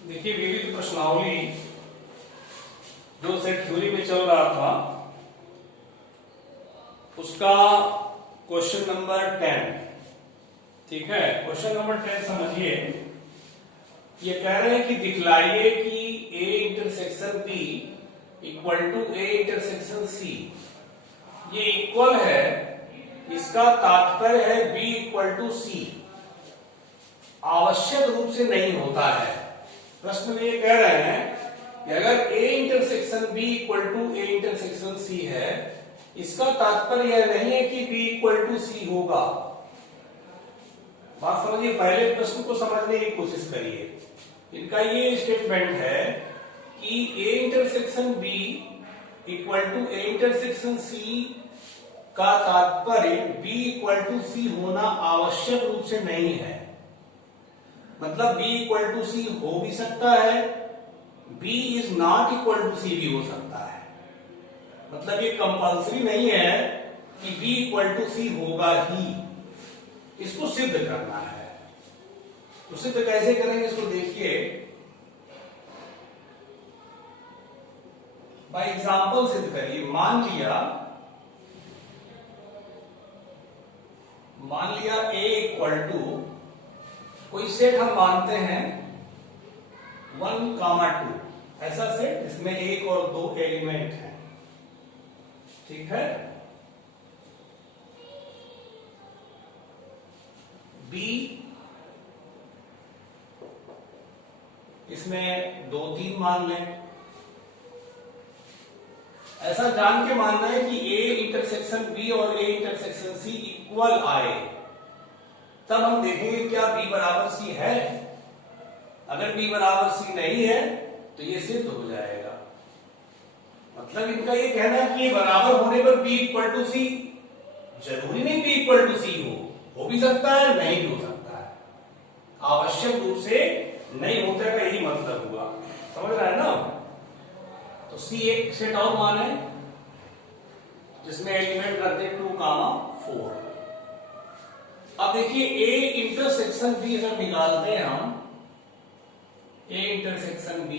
देखिए विविध प्रश्नावली जो सेट थ्योरी में चल रहा था उसका क्वेश्चन नंबर 10, ठीक है। क्वेश्चन नंबर 10 समझिए। ये कह रहे हैं कि दिखलाइए कि A intersection B equal to A intersection C ये इक्वल है, इसका तात्पर्य है B इक्वल टू C आवश्यक रूप से नहीं होता है। प्रश्न में ये कह रहे हैं कि अगर A intersection B equal to A intersection C है, इसका तात्पर्य यह नहीं है कि B इक्वल टू C होगा। बात समझिए, पहले प्रश्न को समझने की कोशिश करिए। इनका ये स्टेटमेंट है कि A intersection B equal to A intersection C का तात्पर्य B इक्वल टू C होना आवश्यक रूप से नहीं है। मतलब B इक्वल टू C हो भी सकता है, B is not equal to C भी हो सकता है। मतलब ये कंपल्सरी नहीं है कि B इक्वल टू C होगा ही, इसको सिद्ध करना है। तो सिद्ध कैसे करेंगे इसको देखिए। बाय एग्जांपल सिद्ध करिए। मान लिया A इक्वल टू कोई सेट हम मानते हैं 1, 2, ऐसा सेट जिसमें 1 और 2 एलिमेंट हैं, ठीक है। B इसमें 2, 3 मान लें। ऐसा जान के मानना है कि A इंटरसेक्शन B और A इंटरसेक्शन C इक्वल आए, तब हम देखेंगे क्या B बराबर C है। अगर B बराबर C नहीं है तो ये सिद्ध हो जाएगा। मतलब इनका ये कहना है कि ये बराबर होने पर B इक्वल टू C, जरूरी नहीं B इक्वल टू C हो भी सकता है, नहीं भी हो सकता है, आवश्यक रूप से नहीं होता का यही मतलब हुआ। समझ रहा है ना। तो C एक सेट और माने जिसमें एलिमेंट रखते 2, 4। अब देखिए A इंटरसेक्शन B अगर निकालते हैं हम, A इंटरसेक्शन B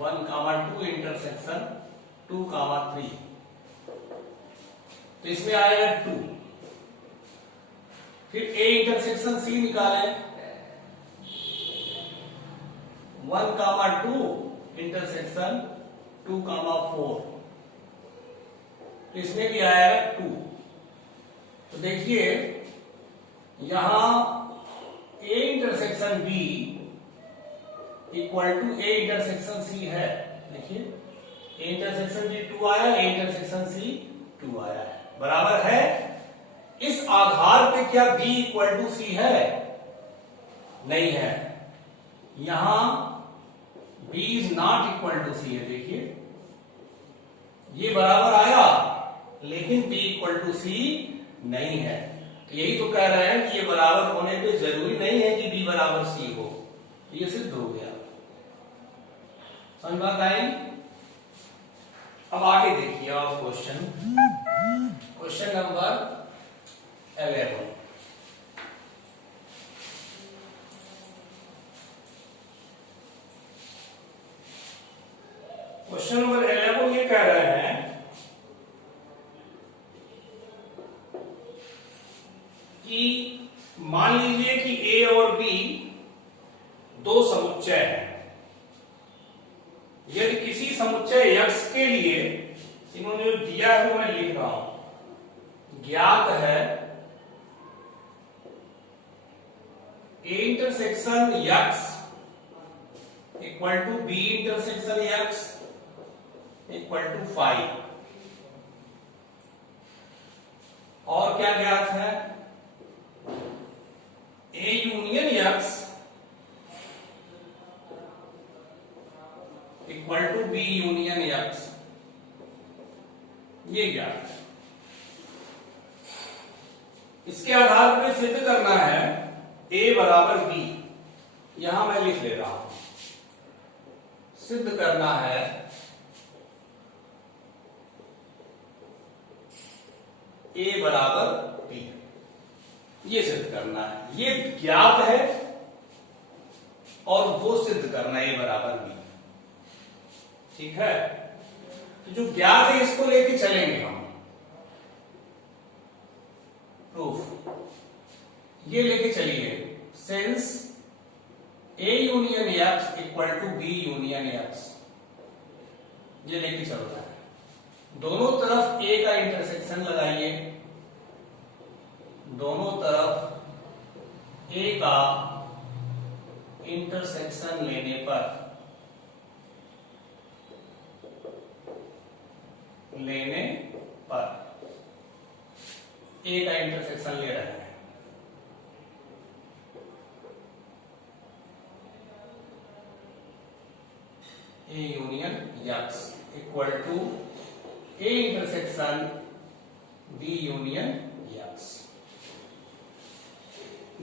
1, 2 इंटरसेक्शन 2, 3, तो इसमें आएगा 2। फिर A इंटरसेक्शन C निकालें 1, 2 इंटरसेक्शन 2, 4, तो इसमें भी आएगा 2। तो देखिए यहां A intersection B equal to A intersection C है। देखिए A इंटरसेक्शन B 2 आया, A इंटरसेक्शन C 2 आया है, बराबर है। इस आधार पे क्या B इक्वल टू C है? नहीं है। यहां B is not equal to C है। देखिए ये बराबर आया लेकिन B इक्वल टू C नहीं है। तो यही तो कह रहे हैं कि ये बराबर होने पे जरूरी नहीं है कि B बराबर C हो। ये सिद्ध हो गया। समझ बात आई। अब आगे देखिए और क्वेश्चन नंबर 11। क्वेश्चन नंबर 11 ये कह रहे हैं कि मान लीजिए कि A और B दो समुच्चय हैं। यदि किसी समुच्चय X के लिए इन्होंने जो दिया है वो मैं लिख रहा हूं। ज्ञात है A intersection X equal to B intersection X equal to 5। और क्या ज्ञात है? A union X equal to B union X, ये ज्ञात है। इसके आधार पर सिद्ध करना है A बराबर B। यहां मैं लिख ले रहा हूं। सिद्ध करना है A बराबर B, ये सिद्ध करना है। ये ज्ञात है और वो सिद्ध करना ए बराबर बी। ठीक है, तो जो ज्ञात है इसको लेके चलेंगे हम। प्रूफ ये लेके चलिए, since A union X equal to B union X, ये लेके चल रहा है। दोनों तरफ ए का इंटरसेक्शन लगाइए, दोनों तरफ ए का इंटरसेक्शन लेने पर ए का इंटरसेक्शन ले रहे हैं, A union X equal to A intersection B union X.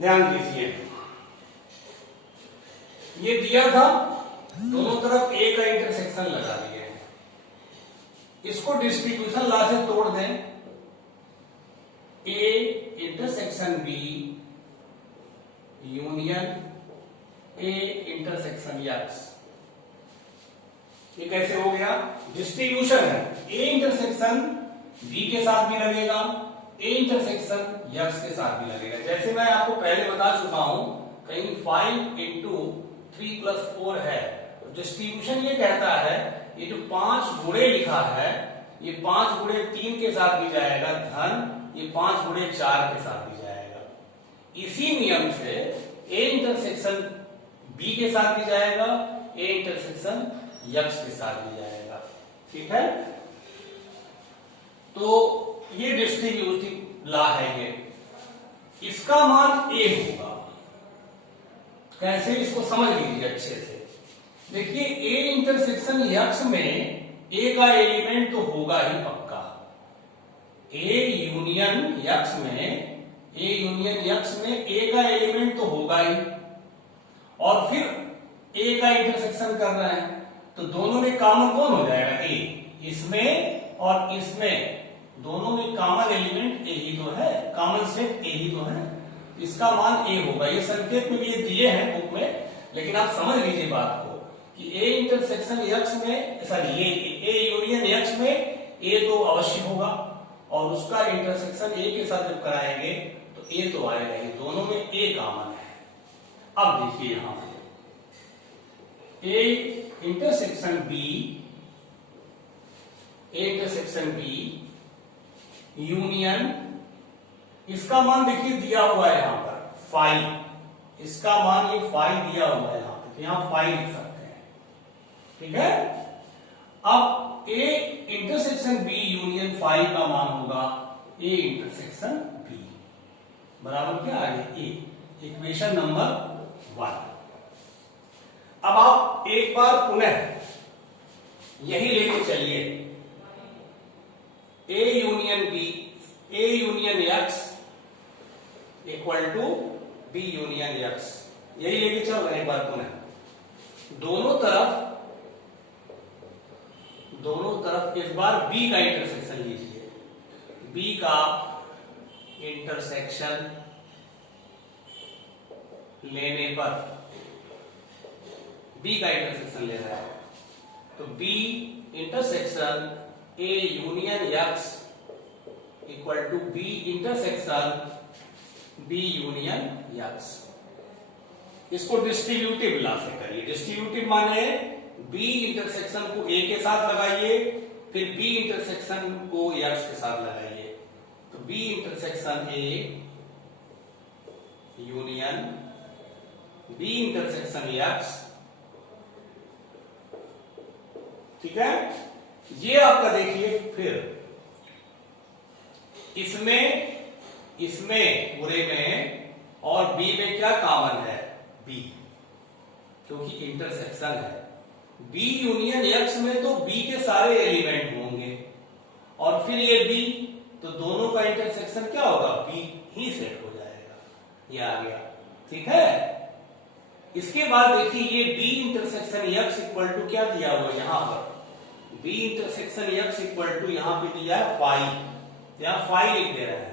ध्यान दीजिए, ये दिया था, दोनों तरफ ए का इंटरसेक्शन लगा दिए हैं। इसको डिस्ट्रीब्यूशन लॉ से तोड़ दें, A intersection B union A intersection X. ये कैसे हो गया? डिस्ट्रीब्यूशन है, ए इंटरसेक्शन बी के साथ भी लगेगा, ए इंटरसेक्शन एक्स के साथ भी लगेगा। जैसे मैं आपको पहले बता चुका हूं, कहीं 5 इंटू 3 प्लस 4 है, डिस्ट्रीब्यूशन ये कहता है ये जो 5 गुणे लिखा है, ये 5 गुणे 3 के साथ भी जाएगा धन, ये 5 गुणे 4 के साथ भी जाएगा। इसी नियम से ए इंटरसेक्शन बी के साथ भी जाएगा, ए इंटरसेक्शन एक्स के साथ भी जाएगा। ठीक है, तो ये डिस्ट्रीब्यूटिव लॉ है, ये इसका मान ए होगा। कैसे, इसको समझ लीजिए अच्छे से। देखिए, ए इंटरसेक्शन एक्स में ए का एलिमेंट तो होगा ही पक्का। ए यूनियन एक्स में ए का एलिमेंट तो होगा ही, और फिर ए का इंटरसेक्शन कर रहे हैं तो दोनों में कॉमन कौन हो जाएगा? ए। इसमें और इसमें दोनों में कॉमन एलिमेंट ए ही तो है, कॉमन सेट ए ही तो है, इसका मान ए होगा। ये संकेत में भी ये दिए हैं बुक में, लेकिन आप समझ लीजिए बात को कि ए इंटरसेक्शन एक्स में, सॉरी ए यूनियन एक्स में ए तो अवश्य होगा, और उसका इंटरसेक्शन ए के साथ जब कराएंगे तो ए तो आएगा ही, दोनों में ए कॉमन है। अब देखिए यहां पे ए इंटरसेक्शन बी यूनियन, इसका मान देखिए दिया हुआ है यहां पर 5, इसका मान ये 5 दिया हुआ है यहां पे, तो यहां 5 लिख सकते हैं। ठीक है, अब ए इंटरसेक्शन बी यूनियन 5 का मान होगा ए इंटरसेक्शन बी बराबर क्या आ गया? ए। Equation number 1। अब आप एक बार पुनः यही लेके चलिए, A union X equal to B union X, यही लेके चल रहे हैं एक बार पुनः। दोनों तरफ इस बार बी का इंटरसेक्शन लीजिए, बी का इंटरसेक्शन लेने पर, बी का इंटरसेक्शन ले रहा है तो B intersection A union X equal to B intersection B union X. इसको डिस्ट्रीब्यूटिव लॉ से करिए। डिस्ट्रीब्यूटिव माने बी इंटरसेक्शन को ए के साथ लगाइए, फिर बी इंटरसेक्शन को एक्स के साथ लगाइए, तो B intersection A union B intersection X. ठीक है, ये आपका देखिए, फिर इसमें पूरे में और बी में क्या कॉमन है? बी, क्योंकि इंटरसेक्शन है। बी यूनियन एक्स में तो बी के सारे एलिमेंट होंगे, और फिर ये बी, तो दोनों का इंटरसेक्शन क्या होगा? बी ही सेट हो जाएगा, ये आ गया। ठीक है, इसके बाद देखिए ये B intersection X equal to क्या दिया हुआ यहां पर? B intersection X equal to यहां पे दिया है 5, यहां 5 लिख दे रहा है,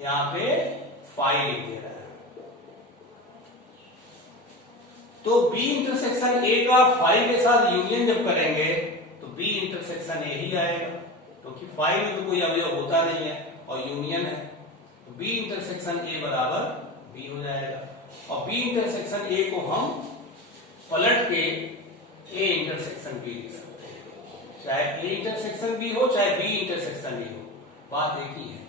यहां पे 5 लिख दे रहा है। तो बी इंटरसेक्शन ए का फाई के साथ यूनियन जब करेंगे तो बी इंटरसेक्शन ए ही आएगा, क्योंकि फाई में तो कोई अवयव होता नहीं है और यूनियन है, तो बी इंटरसेक्शन ए बराबर बी हो जाएगा। और बी इंटरसेक्शन ए को हम पलट के ए इंटरसेक्शन बी लिख सकते हैं, चाहे ए इंटरसेक्शन बी हो चाहे बी इंटरसेक्शन ए हो, बात एक ही है।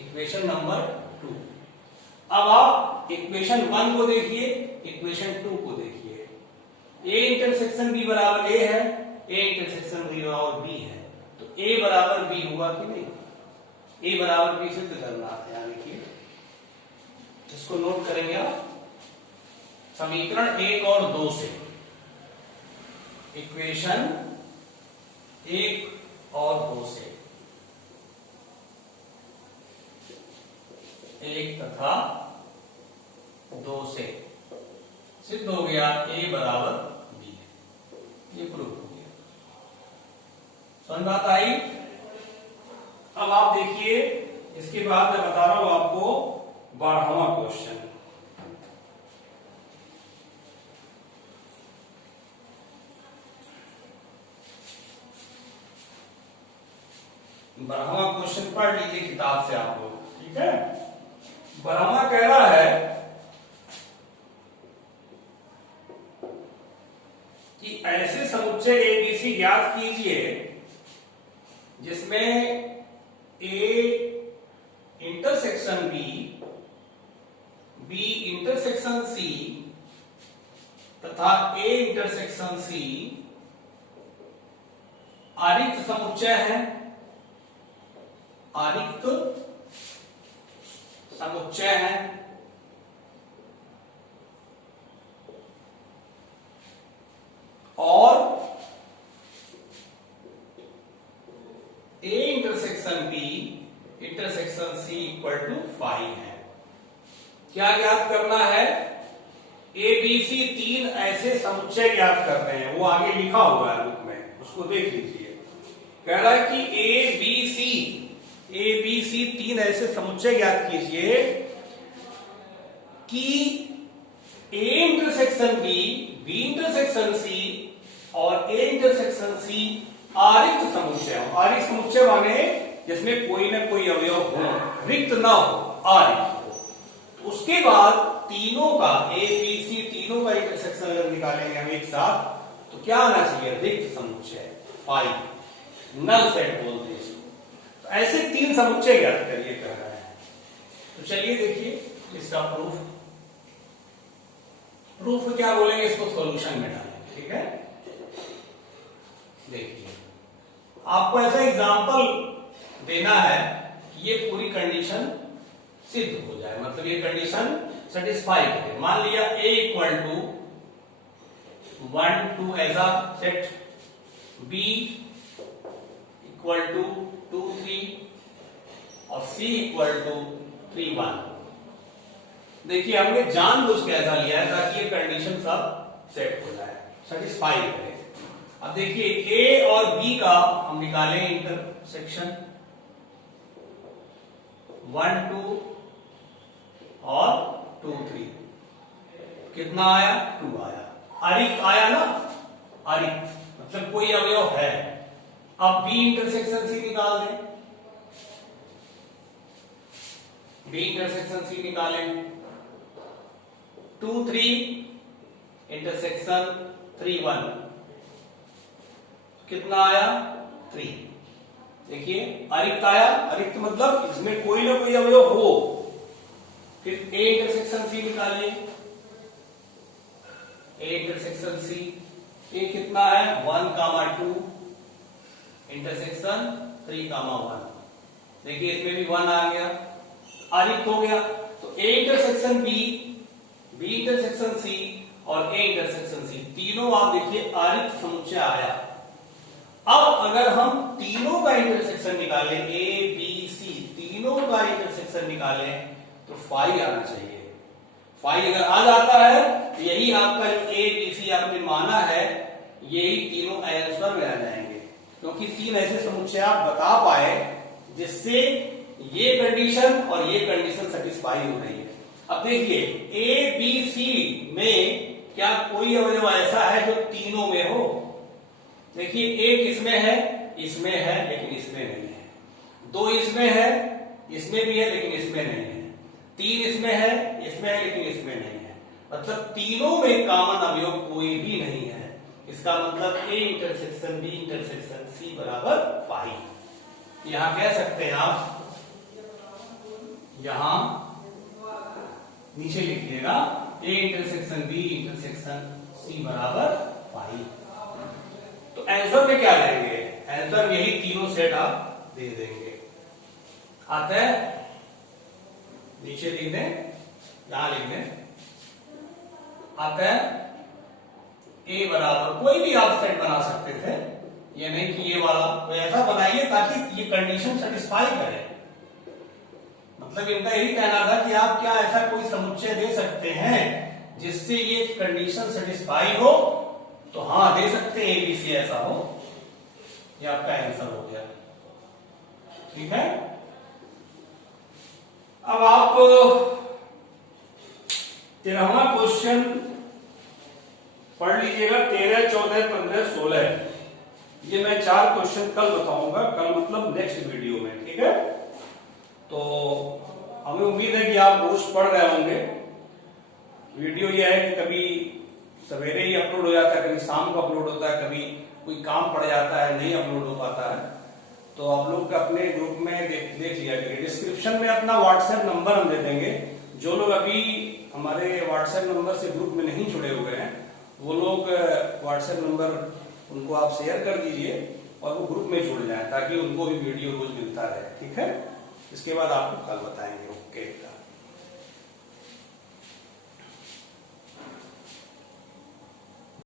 Equation number 2। अब आप इक्वेशन 1 को देखिए, इक्वेशन 2 को देखिए। ए इंटरसेक्शन बी बराबर ए है, ए इंटरसेक्शन बी बराबर बी है, तो ए बराबर बी हुआ कि नहीं? ए बराबर बी सिद्ध करना है, यहाँ देखिए इसको नोट करेंगे आप। समीकरण 1 और 2 से, इक्वेशन 1 और 2 से, 1 तथा 2 से सिद्ध हो गया ए बराबर बी है, ये प्रूफ हो गया। समझ बात आई? अब आप देखिए, इसके बाद मैं बता रहा हूं आपको 12वां क्वेश्चन। बारहवां क्वेश्चन पढ़ लीजिए किताब से आप लोग, ठीक है। 12वां कह रहा है कि ऐसे समुच्चय एबीसी ज्ञात कीजिए जिसमें A intersection B, B intersection C तथा ए इंटरसेक्शन सी आरिक्त समुच्चय है, आरिक्त समुच्चय है, और A intersection B intersection C equal to 5 है। क्या ज्ञात करना है? ए बी सी 3 ऐसे समुच्चय ज्ञात कर रहे हैं, वो आगे लिखा हुआ है बुक में, उसको देख लीजिए। कह रहा है कि ए बी सी 3 ऐसे समुच्चय ज्ञात कीजिए कि A intersection B, B intersection C और ए इंटरसेक्शन सी आरिक्त समुच्चय हो। आरिक्त समुच्चय माने जिसमें कोई ना कोई अवयव हो, रिक्त ना हो, आरिक्त हो। उसके बाद तीनों का, ए बी सी तीनों का इंटरसेक्शन अगर निकालेंगे हम एक साथ, तो क्या आना चाहिए? रिक्त समुच्चय, 5, नल सेट बोलते हैं इसको। तो ऐसे 3 समुच्चय ज्ञात करिए कह रहा है। तो चलिए देखिए इसका प्रूफ क्या बोलेंगे, इसको सॉल्यूशन में डालेंगे, ठीक है। देखिए आपको ऐसा एग्जांपल देना है कि ये पूरी कंडीशन सिद्ध हो जाए, मतलब ये कंडीशन सेटिस्फाई करे। मान लिया a इक्वल टू 1 2 ऐसा सेट, b इक्वल टू 2 3 और c इक्वल टू 3 1। देखिए हमने जानबूझ के ऐसा लिया है ताकि ये कंडीशन सब सेट हो जाए, सेटिस्फाई करे। अब देखिए a और b का हम निकालें इंटरसेक्शन, 1 2 और 2 3, कितना आया? 2 आया। आरिक्त आया ना, आरिक्त मतलब कोई अवयव है। अब b इंटरसेक्शन c निकाल दें, b इंटरसेक्शन c निकालें, 2 3 इंटरसेक्शन 3 1, कितना आया? 3। देखिए अरिक्त आया, अरिक्त मतलब इसमें कोई ना कोई अवयव हो। फिर a इंटरसेक्शन c निकालिए, a इंटरसेक्शन c, a कितना है? 1 2 इंटरसेक्शन 3 1। देखिए इसमें भी 1 आ गया, आरिक्त हो गया। तो a intersection b, b intersection c और a इंटरसेक्शन c तीनों आप देखिए आरिक्त समुच्चय आया। अब अगर हम तीनों का इंटरसेक्शन निकालें, a b c तीनों का इंटरसेक्शन निकालें तो 5 आना चाहिए। 5 अगर आ जाता है तो यही आपका जो a b c आपने माना है, यही तीनों आंसर में आ जाएंगे, क्योंकि 3 ऐसे समुच्चय आप बता पाए जिससे ये कंडीशन और ये कंडीशन सेटिस्फाई हो रही है। अब देखिए a b c में क्या कोई अवयव ऐसा है जो तीनों में हो? देखिए, एक इसमें है लेकिन इसमें नहीं है, दो इसमें है, इसमें भी है लेकिन इसमें नहीं है, तीन इसमें है लेकिन इसमें नहीं है, मतलब तीनों में कॉमन अवयव कोई भी नहीं है। इसका मतलब A intersection B intersection C बराबर फाई। यहां कह सकते हैं आप, यहां नीचे लिखिएगा A intersection B intersection C बराबर फाई। तो आंसर में क्या लेंगे? आंसर में यही तीनों सेट आप दे देंगे। आता है, नीचे लिख दें, यहां लिख दें, आता है A बराबर, कोई भी आप सेट बना सकते थे, ये नहीं कि ये वाला, तो ऐसा बनाइए ताकि ये कंडीशन सेटिस्फाई करे। मतलब इनका यही कहना था कि आप क्या ऐसा कोई समुच्चय दे सकते हैं जिससे ये कंडीशन सेटिस्फाई हो? तो हाँ, दे सकते हैं, ABC ऐसा हो। ये आपका आंसर हो गया। ठीक है, अब आप 13वां क्वेश्चन पढ़ लीजिएगा। 13, 14, 15, 16 ये मैं 4 क्वेश्चन कल बताऊंगा, कल मतलब नेक्स्ट वीडियो में। ठीक है, तो हमें उम्मीद है कि आप रोज पढ़ रहे होंगे। वीडियो ये है कि कभी सवेरे ही अपलोड हो जाता है, कभी शाम को अपलोड होता है, कभी कोई काम पड़ जाता है, नहीं अपलोड हो पाता है। तो आप लोग अपने ग्रुप में देख लिया करिए। डिस्क्रिप्शन में अपना व्हाट्सएप नंबर हम दे देंगे। जो लोग अभी हमारे व्हाट्सएप नंबर से ग्रुप में नहीं जुड़े हुए हैं, वो लोग व्हाट्सएप नंबर उनको आप शेयर कर दीजिए और वो ग्रुप में जुड़ जाए, ताकि उनको भी वीडियो रोज मिलता रहे। ठीक है, इसके बाद आपको कल बताएंगे। ओके।